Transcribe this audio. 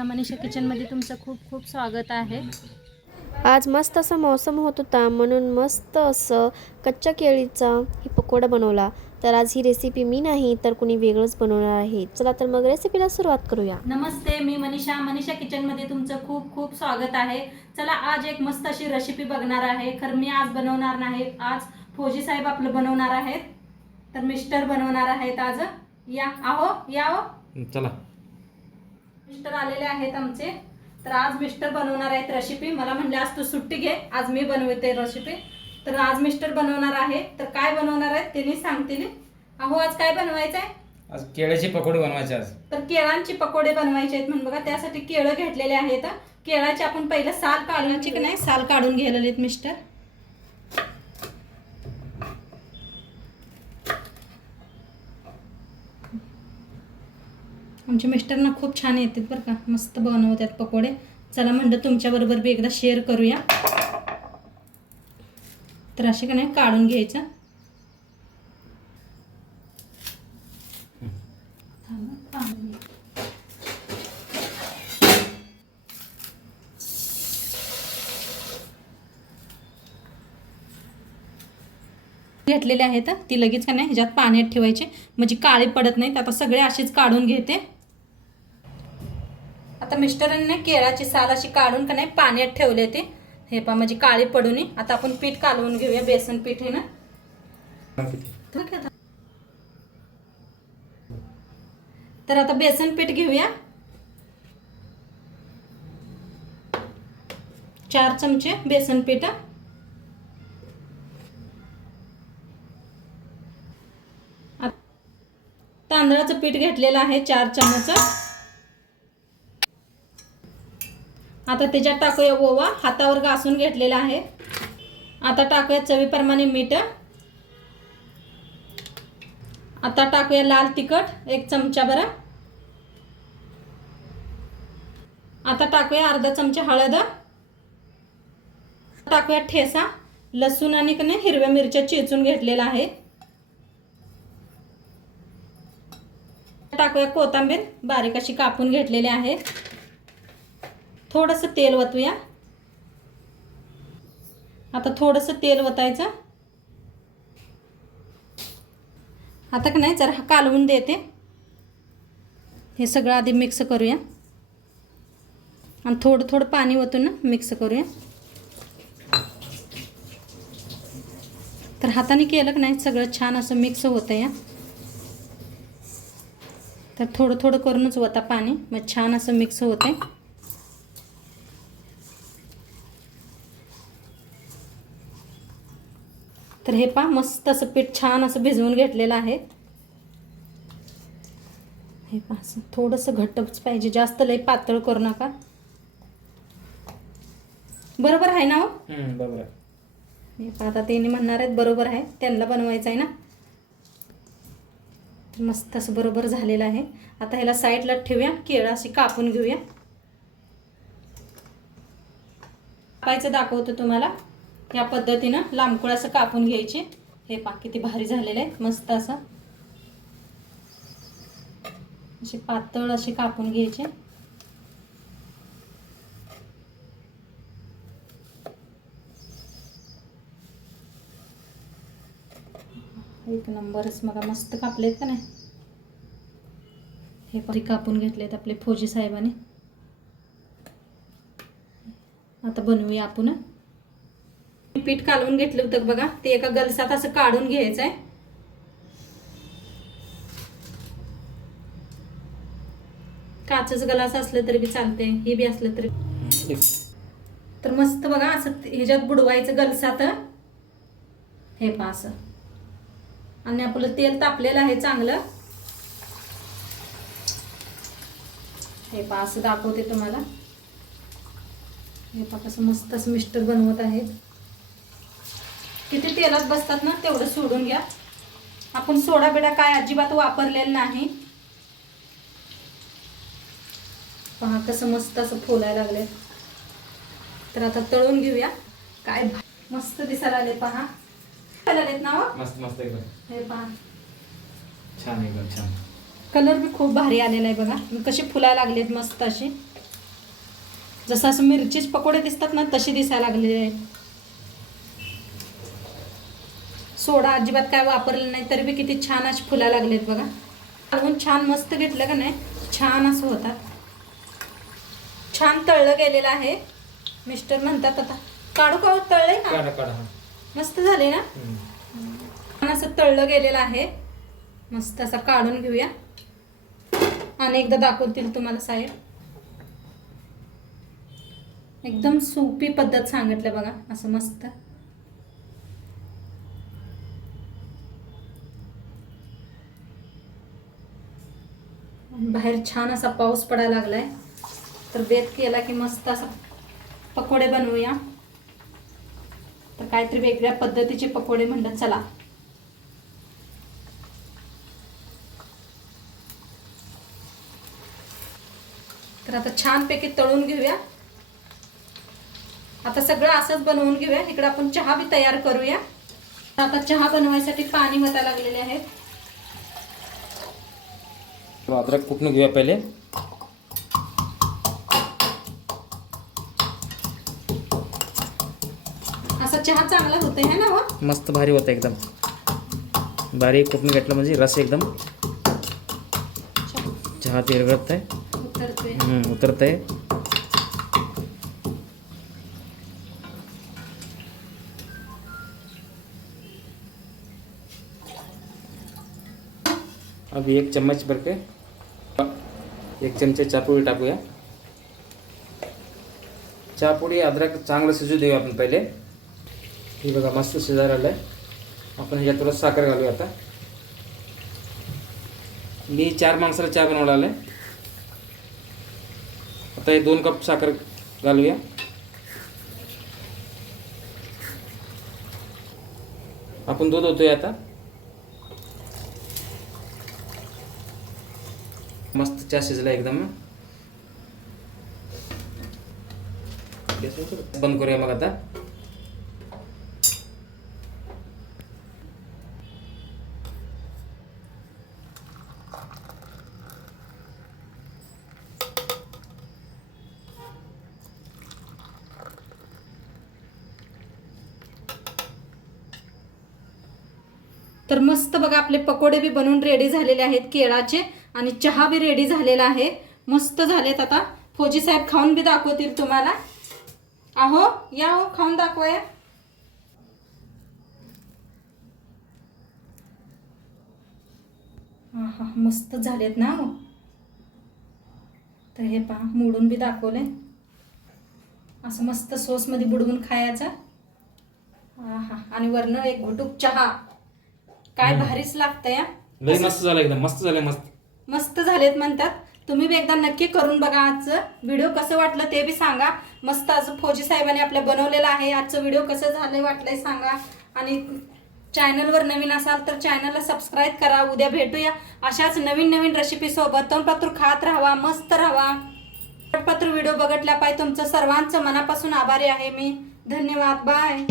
मनीषा किचनमध्ये तुमचं खूप खूप स्वागत आहे। आज मस्त असा मौसम होत होता म्हणून मस्त असं कच्च्या केळीचा ही पकोडा बनवला। तर आज ही रेसिपी मी नाही तर कुणी वेगळंच बनवणार आहे। चला तर मग रेसिपीला सुरुवात करूया। नमस्ते, मी मनीषा किचनमध्ये तुमचं खूप खूप स्वागत आहे। चला आज एक मस्त अशी रेसिपी बघणार आहे। खरं मी आज बनवणार नाही, आज फौजी साहेब आपलं बनवणार आहेत, तर मिस्टर बनवणार आहेत आज। या चला मिस्टर आलेले आहेत आमचे, तर आज मिस्टर बनवणार आहेत रेसिपी। मला म्हणले आज तू सुट्टी घे, आज मी बनवते रेसिपी। तर आज मिस्टर बनवणार आहे, तर काय बनवणार आहेत त्यांनी सांगतील। आज काय बनवायचं आहे? आज केळ्याचे पकोडे बनवायचे आज। तर केळांचे पकोडे बनवायचे आहेत म्हणून बघा, त्यासाठी केळं घेतलेले आहेत। केळाचे आपण पहिलं साल काढण्याची की नाही, साल काढून घ्यायला आहेत मिस्टर। आमचे मिस्टरना खूप छान येतात बरं का, मस्त बनवतात पकोडे। चला म्हणलं तुमच्याबरोबर बी एकदा शेअर करूया। तर असे का नाही काढून घ्यायचं। घेतलेले आहेत ती लगेच का नाही ह्याच्यात पाण्यात ठेवायचे, म्हणजे काळे पडत नाहीत। आता सगळे असेच काढून घेते। आता मिस्टरांनी केळाची साल अशी काढून का नाही पाण्यात ठेवले ते, हे पहा म्हणजे काळे पडू नये। आता आपण पीठ कालवून घेऊया, बेसन पीठ आहे ना। तर आता बेसन पीठ घेऊया, 4 चमचे बेसन पीठ। तांदळाचं पीठ घेतलेलं आहे 4 चमच। आता त्याच्यात टाकूया ओवा, हातावर घासून घेतलेला आहे। आता टाकूया चवीप्रमाणे मीठ। आता टाकूया लाल तिखट 1 चमचा बरं। आता टाकूया अर्धा चमचा हळद। टाकूया ठेसा लसूण आणि कने हिरव्या मिरच्या चेचून घेतलेला आहे। टाकूया कोथिंबीर बारीक अशी कापून घेतलेली आहे। थोडंसं तेल वतूया। आता थोडंसं तेल वतायचं। आता का नाही जरा कालवून देते, हे सगळं आधी मिक्स करूया आणि थोडं थोडं पाणी वतून मिक्स करूया। तर हाताने केलं का नाही सगळं छान असं मिक्स होतं या। तर थोडं थोडं करूनच वता पाणी, मग छान असं मिक्स होते। तर हे पहा मस्त असं पीठ छान असं भिजवून घेतलेलं आहे। हे पहा असं थोडंसं घट्टच पाहिजे, जास्त लई पातळ करू नका। बरोबर आहे ना? बरोबर आहे। हे पहा आता त्यांनी म्हणणार आहेत बरोबर आहे, त्यांना बनवायचं आहे ना। मस्त असं बरोबर झालेलं आहे। आता ह्याला साईडला ठेवूया, केळं अशी कापून घेऊया। कापायचं दाखवतो तुम्हाला, या पद्धतीनं लांबकुळ असं कापून घ्यायचे। हे पहा किती भारी झालेलं आहे, मस्त असं असे पातळ असे कापून घ्यायचे। एक नंबरच, मग मस्त कापलेत का नाही। हे पण कापून घेतलेत आपले फौजी साहेबांनी। आता बनवूया आपण। पीठ कालवून घेतलं होतं बघा, ते एका गलसात असं काढून घ्यायचं आहे। काचच गलास असलं तरी बी चालते, हे बी असलं तरी। तर मस्त बघा असं ह्याच्यात बुडवायचं गलसात, हे पहा असं। आणि आपलं तेल तापलेलं आहे चांगलं, हे पहा असं दाखवते तुम्हाला। हे पहा कसं मस्त असं मिस्टर बनवत आहेत। किती तेलात बसतात ना तेवढं सोडून घ्या। आपण सोडा बिडा काय अजिबात वापरलेलं नाही। पहा कसं मस्त असं फुलायला लागले। तर आता तळून घेऊया। काय मस्त दिसायला आले पहा, आलेत ना मस्त मस्त एकदम। हे पहा छान एकदम छान, कलर भी खूप भारी आलेला आहे बघा, कशी फुलायला लागलेत मस्त अशी। जसं असं मिरचीचे पकोडे दिसतात ना तसे दिसायला लागलेले आहेत. सोडा अजिबात काय वापरलं नाही तरी बी किती छान असे फुला लागलेत बघा. काढून छान मस्त घेतलं का नाही छान असं होतात. छान तळलं गेलेलं आहे. मिस्टर म्हणतात आता काढू का तळले ना काढा काढा हा. मस्त झाले ना. छान असं तळलं गेलेलं आहे. मस्त असं काढून घेऊया आणि एकदा दाखवतील तुम्हाला साहेब. एकदम सोपी पद्धत सांगितलं बघा असं मस्त. बाहेर छान असा पाऊस पडायला लागलाय तर बेत केला की मस्त असा पकोडे बनवूया. तर काहीतरी वेगळ्या पद्धतीचे पकोडे म्हणलं चला. तर आता छानपैकी तळून घेऊया. आता सगळं असंच बनवून घेऊया. इकडे आपण चहा बी तयार करूया. आता चहा बनवायसाठी पाणी वतायला लागलेले आहे. अद्रक कुटून घेऊया पहिले. असा चहा चांगला होतोय है ना हो. मस्त भारी होतं एकदम. बारीक कुटून घेतलं म्हणजे रस एकदम चहा विरघळत आहे. उतरतोय. उतरत आहे. अभी 1 चम्मच भर के 1 चमचे चहापोळी टाकूया. चहापोळी अद्रक चांगलं शिजू देऊ आपण पहिले. हे बघा मस्त शिजायला आलं आहे. आपण ह्याच्यात थोडं साखर घालूया. आता मी 4 माणसाला चहा बनवला आहे. आता हे 2 कप साखर घालूया. आपण दूध होतोय आता. मस्त चहा शिजला एकदम. बंद करूया मग आता. तर मस्त बघा आपले पकोडे बी बनवून रेडी झालेले आहेत केळाचे आणि चहा बी रेडी झालेला आहे. मस्त झालेत. आता फौजी साहेब खाऊन बी दाखवतील तुम्हाला. आहो या हो खाऊन दाखवूया. हा मस्त झालेत ना हो. तर हे पहा मोडून बी दाखवले. असं मस्त सॉस मध्ये बुडवून खायचं. आणि वरनं एक घुटुक चहा. काय भारीच लागतंय. लय मस्त झालं एकदम. मस्त झालं. मस्त झालेत म्हणतात. तुम्ही बी एकदा नक्की करून बघा. आजचं व्हिडिओ कसं वाटलं ते बी सांगा. मस्त आज फौजी साहेबांनी आपल्या बनवलेलं आहे. आजचं व्हिडिओ कसं झालंय वाटलंय सांगा. आणि चॅनलवर नवीन असाल तर चॅनलला सबस्क्राईब करा. उद्या भेटूया अशाच नवीन रेसिपी सोबत. तोंडपात्र खात राहावा, मस्त राहावा. तोंडपात्र व्हिडिओ बघितल्या पाहिजे. तुमचं सर्वांचं मनापासून आभारी आहे मी. धन्यवाद. बाय.